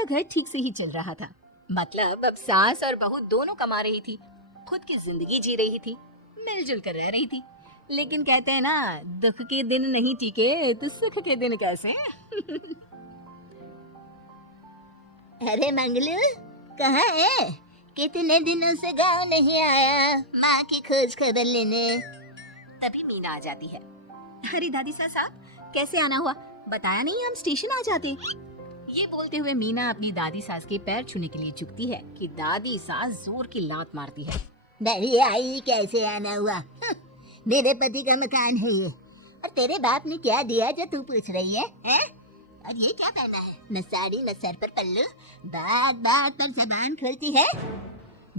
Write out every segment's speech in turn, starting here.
का घर ठीक से ही चल रहा था। मतलब अब सास और बहू दोनों कमा रही थी, खुद की जिंदगी जी रही थी, मिलजुल कर रह रही थी। लेकिन कहते हैं ना, दुख के दिन नहीं टीके तो सुख के दिन कैसे। अरे मंगलू, कहाँ है? कितने दिनों से गाँव नहीं आया माँ की खोज खबर लेने। तभी मीना आ जाती है। अरे दादी साहब, कैसे आना हुआ? बताया नहीं हम स्टेशन आ जाते। ये बोलते हुए मीना अपनी दादी सास के पैर छूने के लिए झुकती है कि दादी सास जोर की लात मारती है। बड़ी आई, कैसे आना हुआ? मेरे पति का मकान है ये। और तेरे बाप ने क्या दिया जो तू पूछ रही है, हैं? और ये क्या पहना है? न साड़ी न सर पर पल्लू, बात बात पर जबान खोलती है।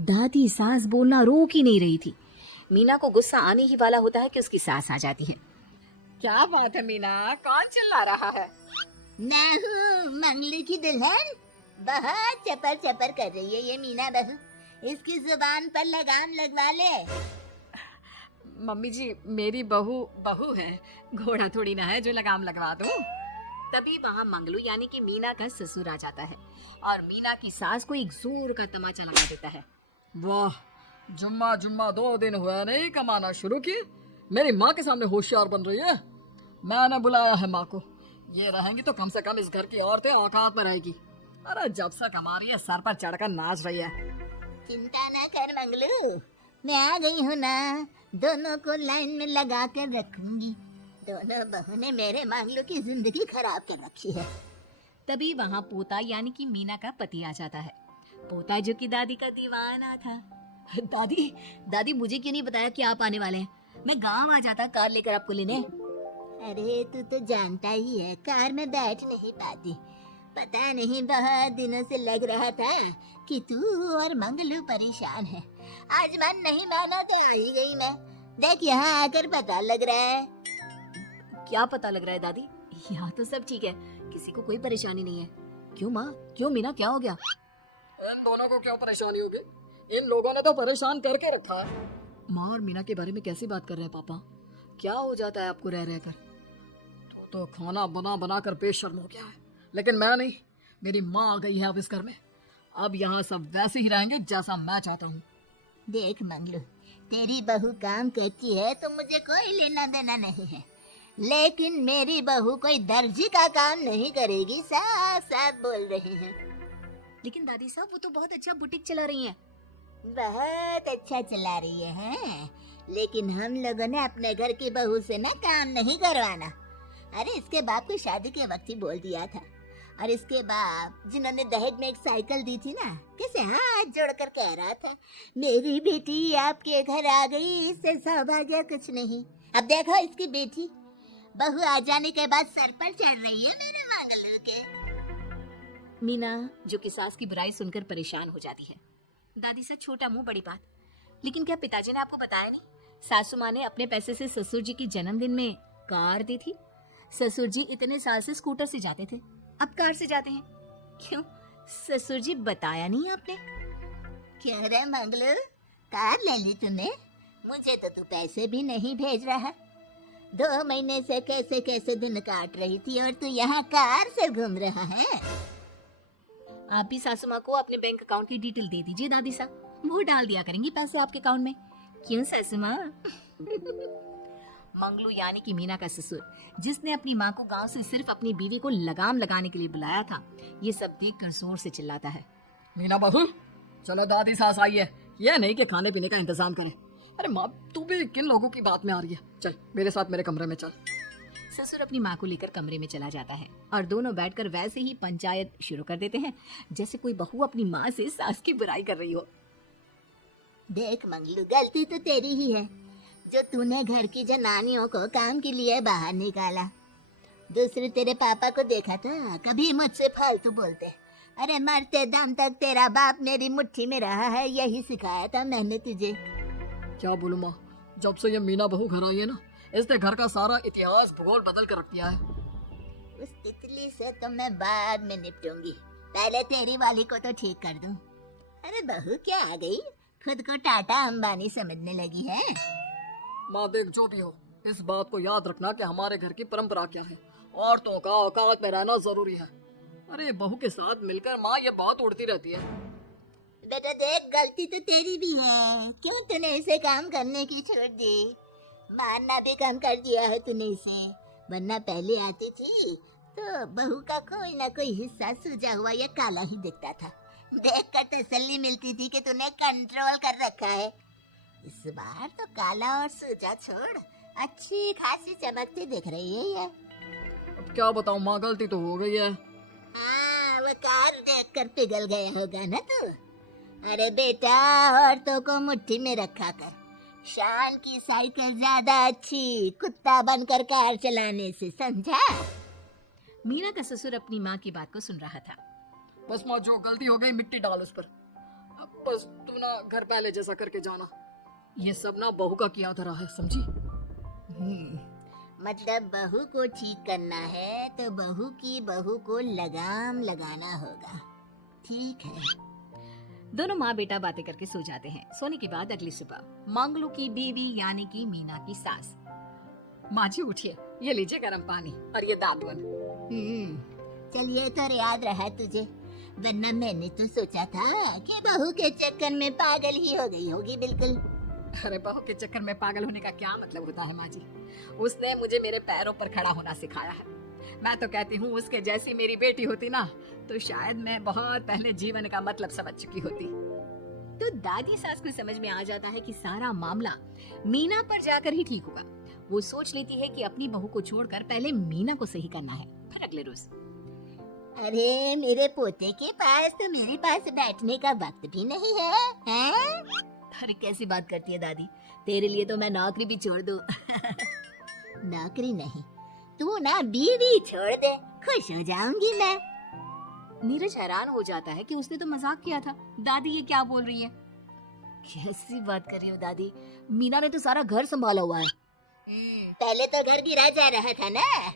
दादी सास बोलना रोक ही नहीं रही थी। मीना को गुस्सा आने ही वाला होता है कि उसकी सास आ जाती है। क्या बात है मीना, कौन चिल्ला रहा है? मैं हूँ मंगलू की दुल्हन। बहुत चपर चपर कर रही है ये मीना बहू। इसकी जुबान पर लगाम लगवा ले। मम्मी जी, मेरी बहू है, घोड़ा थोड़ी ना है जो लगाम लगवा दूं। तभी वहाँ मंगलू यानी कि मीना का ससुर आ जाता है और मीना की सास को एक जोर का तमाचा लगा देता है। वाह, जुम्मा 2 दिन हुआ नहीं कमाना शुरू की, मेरी माँ के सामने होशियार बन रही है। मैंने बुलाया है माँ को, ये रहेंगी तो कम से कम इस घर की औरतें औकात में रहेगी। अरे जब से कमा रही है सर पर चढ़कर नाच रही है। चिंता ना कर मंगलू, मैं आ गई हूँ ना। दोनों को लाइन में लगा कर रखूंगी। दोनों बहू ने मेरे मंगलू की जिंदगी खराब कर रखी है। तभी वहाँ पोता यानी कि मीना का पति आ जाता है। पोता जो कि दादी का दीवाना था। दादी मुझे क्यों नहीं बताया कि आप आने वाले हैं? मैं गांव आ जाता कार लेकर आपको लेने। अरे तू तो जानता ही है, कार में बैठ नहीं पाती। पता नहीं बहुत दिनों से लग रहा था कि तू और मंगलू परेशान है। आज मन नहीं माना तो आ ही गई मैं। देख यहाँ आकर पता लग रहा है। क्या पता लग रहा है दादी? यहाँ तो सब ठीक है, किसी को कोई परेशानी नहीं है। क्यों माँ, क्यों मीना, क्या हो गया? इन दोनों को क्यों परेशानी होगी? इन लोगों ने तो परेशान करके रखा है। माँ और मीना के बारे में कैसी बात कर रहे हैं पापा? क्या हो जाता है आपको रह रहकर? तो खाना बना कर बेशर्म हो गया है, लेकिन मैं नहीं। मेरी माँ आ गई है अब इस घर में। अब यहाँ सब वैसे ही रहेंगे जैसा मैं चाहता हूँ। देख मंगलू, तेरी बहू काम करती है तो मुझे कोई लेना देना नहीं है, लेकिन मेरी बहू कोई दर्जी का काम नहीं करेगी। साफ साफ बोल रही हैं। लेकिन दादी साहब, वो तो बहुत अच्छा बुटीक चला रही हैं। बहुत अच्छा चला रही है, लेकिन हम लोगों ने अपने घर की बहू से ना काम नहीं करवाना। अरे इसके बाप को शादी के वक्त ही बोल दिया था। और इसके बाप जिन्होंने दहेज में एक साइकिल दी थी ना, कैसे हाथ जोड़कर कह रहा था, मेरी बेटी आपके घर आ गई, इससे सौभाग्य कुछ नहीं। अब देखो इसकी बेटी बहू आ जाने के बाद सर पर चढ़ रही है मेरे मंगलू के। मीना जो कि सास की बुराई सुनकर परेशान हो जाती है। दादी से छोटा मुंह बड़ी बात। लेकिन क्या पिताजी ने आपको बताया नहीं? सासू माँ ने अपने पैसे से ससुर जी की जन्मदिन में कार दी थी। ससुर जी इतने साल से स्कूटर से जाते थे, अब कार से जाते हैं। क्यों ससुर जी, बताया नहीं आपने? क्यों रे मंगलू, कार ले ली तूने? मुझे तो तू पैसे भी नहीं भेज रहा। 2 महीने से कैसे कैसे दिन काट रही थी और तू यहाँ कार से घूम रहा है। आप भी सासू माँ को अपने बैंक अकाउंट की डिटेल दे दीजिए दादी साहब, वो डाल दिया करेंगी पैसे आपके अकाउंट में। क्यों सासू माँ? मंगलू यानी कि मीना का ससुर, जिसने अपनी माँ को गांव से सिर्फ अपनी बीवी को लगाम लगाने के लिए बुलाया था, ये सब देखकर जोर से चिल्लाता है। मीना बहू, चलो दादी सास आई है, यह नहीं कि खाने पीने का इंतजाम करें। अरे माँ, तू भी किन लोगों की बात में आ रही है? चल मेरे साथ मेरे कमरे में चल। ससुर अपनी माँ को लेकर कमरे में चला जाता है और दोनों बैठकर वैसे ही पंचायत शुरू कर देते हैं जैसे कोई बहू अपनी माँ से सास की बुराई कर रही हो। देख मंगलू, गलती तो तेरी ही है जो तूने घर की जनानियों को काम के लिए बाहर निकाला। दूसरे तेरे पापा को देखा था, कभी मुझसे फालतू बोलते। अरे मरते दम तक तेरा बाप मेरी मुट्ठी में रहा है, यही सिखाया था मैंने तुझे। क्या बोलूं माँ, जब से ये मीना बहू घर आई है ना, इसने घर का सारा इतिहास भूगोल बदल कर रख दिया है। उस तितली से तो मैं बाद में निपटूंगी, पहले तेरी वाली को तो ठीक कर दूं। अरे बहू क्या आ गई, खुद को टाटा अंबानी समझने लगी है। माँ देख, जो भी हो, इस बात को याद रखना कि हमारे घर की परंपरा क्या है। औरतों का औकात में रहना जरूरी है। अरे बहू के साथ मिलकर माँ ये बहुत उड़ती रहती है। बेटा देख, गलती तो तेरी भी है। क्यों तूने इसे काम करने की छोड़ दी? मारना भी कम कर दिया है तूने इसे। वरना पहले आती थी तो बहू का कोई ना कोई हिस्सा सूजा हुआ या काला ही दिखता था। देखकर तसल्ली मिलती थी कि तूने कंट्रोल कर रखा है। इस बार तो काला और सूजा छोड़, अच्छी खासी चमकती दिख रही है ये। अब क्या बताऊँ माँ, गलती तो हो गई है। हाँ, वो कार देखकर पिघल गया होगा ना तू। अरे बेटा, औरतों को मुट्ठी में रखा कर। शान की साइकिल ज्यादा अच्छी कुत्ता बनकर कार चलाने से, समझा? मीना का ससुर अपनी माँ की बात को सुन रहा था। बस माँ, जो गलती हो गई मिट्टी डाल उस पर। अब बस तुम ना घर पहले जैसा करके जाना। ये सब ना बहू का किया धरा है, समझी? मतलब बहू को ठीक करना है तो बहू को लगाम लगाना होगा। ठीक है। दोनों माँ बेटा बातें करके सो जाते हैं। सोने के बाद अगली सुबह मंगलू की बीवी यानी कि मीना की सास, माँ जी उठिए, ये लीजिए गर्म पानी और ये दातुन। चलिए, तो याद रहा तुझे, वरना मैंने तो सोचा था कि बहू के चक्कर में पागल ही हो गई होगी बिल्कुल। अरे बहू के चक्कर में पागल होने का क्या मतलब होता है माँ जी? उसने मुझे मेरे पैरों पर खड़ा होना सिखाया है। मैं तो कहती हूँ उसके जैसी मेरी बेटी होती ना तो शायद मैं बहुत पहले जीवन का मतलब समझ चुकी होती। तो दादी सास को समझ में आ जाता है कि सारा मामला मीना पर जाकर ही ठीक होगा। वो सोच लेती है कि अपनी बहू को छोड़कर पहले मीना को सही करना है। फिर अगले रोज, अरे मेरे पोते के पास तो मेरे पास बैठने का वक्त भी नहीं है, हैं? अरे कैसी बात करती है दादी, तेरे लिए तो मैं नौकरी भी छोड़ दूं। नौकरी नहीं, तू ना बीवी छोड़ दे, खुश हो जाऊंगी मैं। नीरज हैरान हो जाता है कि उसने तो मजाक किया था। दादी ये क्या बोल रही है? कैसी बात कर रही हो दादी, मीना ने तो सारा घर संभाला हुआ है। पहले तो घर गिरा जा रहा था ना।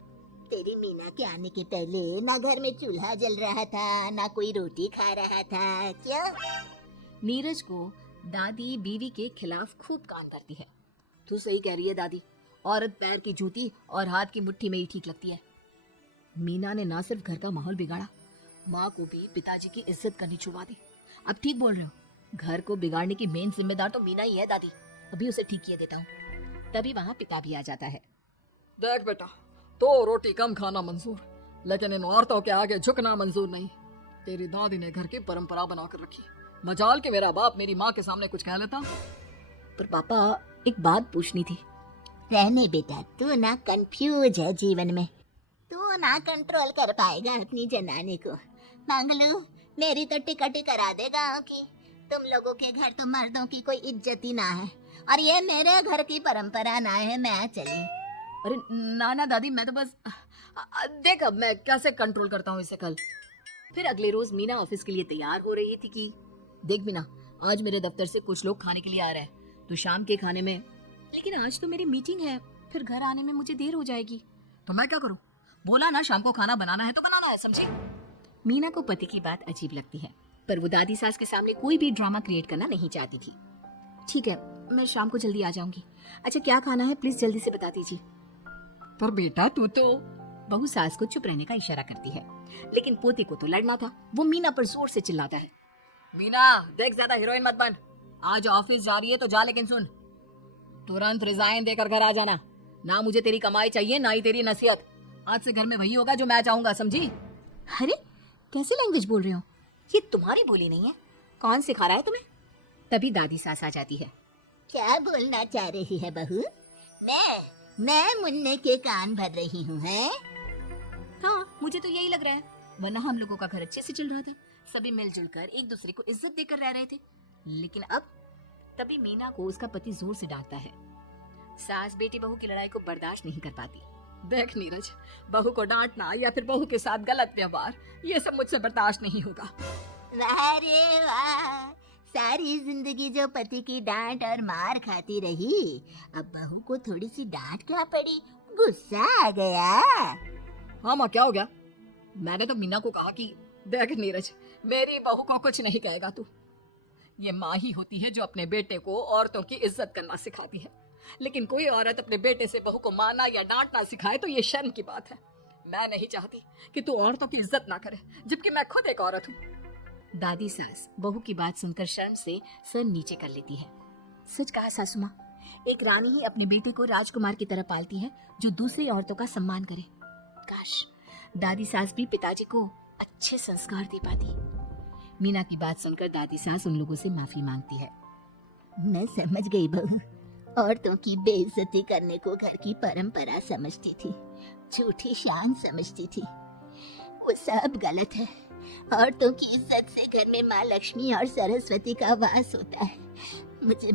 तेरी मीना के आने के पहले ना घर में चूल्हा जल रहा था, ना कोई रोटी खा रहा था। क्यों? नीरज को दादी बीवी के खिलाफ खूब कान भरती है। तू सही कह रही है दादी, औरत पैर की जूती और हाथ की मुट्ठी में ही ठीक लगती है। मीना ने ना सिर्फ घर का माहौल बिगाड़ा, माँ को भी पिताजी की इज्जत करनी छुड़वा दी। अब ठीक बोल रहे हो, घर को बिगाड़ने की मेन जिम्मेदार तो मीना ही है दादी। अभी उसे ठीक किए देता हूँ। तभी वहाँ पिता भी आ जाता है। देख बेटा, तो रोटी कम खाना मंजूर, लेकिन इन औरतों के आगे झुकना मंजूर नहीं। तेरी दादी ने घर की परंपरा बनाकर रखी। मजाल के मेरा बाप मेरी माँ के सामने कुछ कह लेता। पर पापा, एक बात पूछनी थी। रहने बेटा, तू ना कंफ्यूज है जीवन में। तू ना कंट्रोल कर पाएगा अपनी जनानी को। मंगलू, मेरी तो टिकट ही करा दे गाँव की। तुम लोगों के घर तो मर्दों की कोई इज्जत ही ना है, और ये मेरे घर की परंपरा ना है। मैं चली। अरे ना ना दादी, मैं तो बस देख अब मैं कैसे कंट्रोल करता हूँ इसे कल। फिर अगले रोज मीना ऑफिस के लिए तैयार हो रही थी कि देख मीना, आज मेरे दफ्तर से कुछ लोग खाने के लिए आ रहे हैं, तो शाम के खाने में, लेकिन आज तो मेरी मीटिंग है, फिर घर आने में मुझे देर हो जाएगी। तो मैं क्या करूँ? बोला ना शाम को खाना बनाना है तो बनाना है, समझी? मीना को पति की बात अजीब लगती है, पर वो दादी सास के सामने कोई भी ड्रामा क्रिएट करना नहीं चाहती थी। ठीक है, मैं शाम को जल्दी आ जाऊंगी। अच्छा क्या खाना है प्लीज जल्दी से बता दीजिए। पर बेटा तू तो। बहू सास को चुप रहने का इशारा करती है, लेकिन पोती को तो लड़ना था। वो मीना पर जोर से चिल्लाता है। मीना देख, ज्यादा हीरोइन मत बन। आज ऑफिस जा रही है तो जा, लेकिन सुन, तुरंत रिजाइन देकर घर आ जाना। ना मुझे तेरी कमाई चाहिए, ना ही तेरी नसीहत। आज से घर में वही होगा जो मैं चाहूंगा, समझी? अरे कैसी लैंग्वेज बोल रहे हो? ये तुम्हारी बोली नहीं है, कौन सिखा रहा है तुम्हें? तभी दादी सास आ जाती है। क्या बोलना चाह रही है बहू? मैं मुन्ने के कान भर रही हूँ, हैं? हाँ, मुझे तो यही लग रहा है, वरना हम लोगों का घर अच्छे से चल रहा था, सभी मिलजुल कर एक दूसरे को इज्जत देकर रह रहे थे। लेकिन अब तभी मीना को उसका पति जोर से डांटता है। सास बेटी बहू की लड़ाई को बर्दाश्त नहीं कर पाती। देख नीरज, बहू को डांटना या फिर बहू के साथ गलत व्यवहार, ये सब मुझसे बर्दाश्त नहीं होगा। वाह रे वाह, सारी जिंदगी जो पति की डांट और मार खाती रही, अब बहू को थोड़ी सी डांट क्या पड़ी, गुस्सा आ गया। हाँ माँ, क्या हो गया? मैंने तो मीना को कहा कि देख नीरज, मेरी बहू को कुछ नहीं कहेगा तू। ये माँ ही होती है जो अपने बेटे को औरतों की इज्जत करना सिखाती है, लेकिन कोई औरत अपने बेटे से बहू को मारना या डांटना सिखाए तो ये शर्म की बात है। मैं नहीं चाहती कि तू औरतों की इज्जत ना करे, जबकि मैं खुद एक औरत हूँ। दादी सास बहू की बात सुनकर शर्म से सर नीचे कर लेती है। सच कहा सासू माँ, एक रानी ही अपने बेटे को राजकुमार की तरह पालती है जो दूसरी औरतों का सम्मान करे। काश दादी सास भी पिताजी को अच्छे संस्कार दे पाती। मीना की बात सुनकर दादी सास उन लोगों से माफी मांगती है। मैं समझ गई बहू, औरतों की बेइज्जती करने को घर की परंपरा समझती थी, झूठी शान समझती थी। वो सब गलत है। औरतों की इज्जत से घर में माँ लक्ष्मी और सरस्वती का वास होता है। मुझे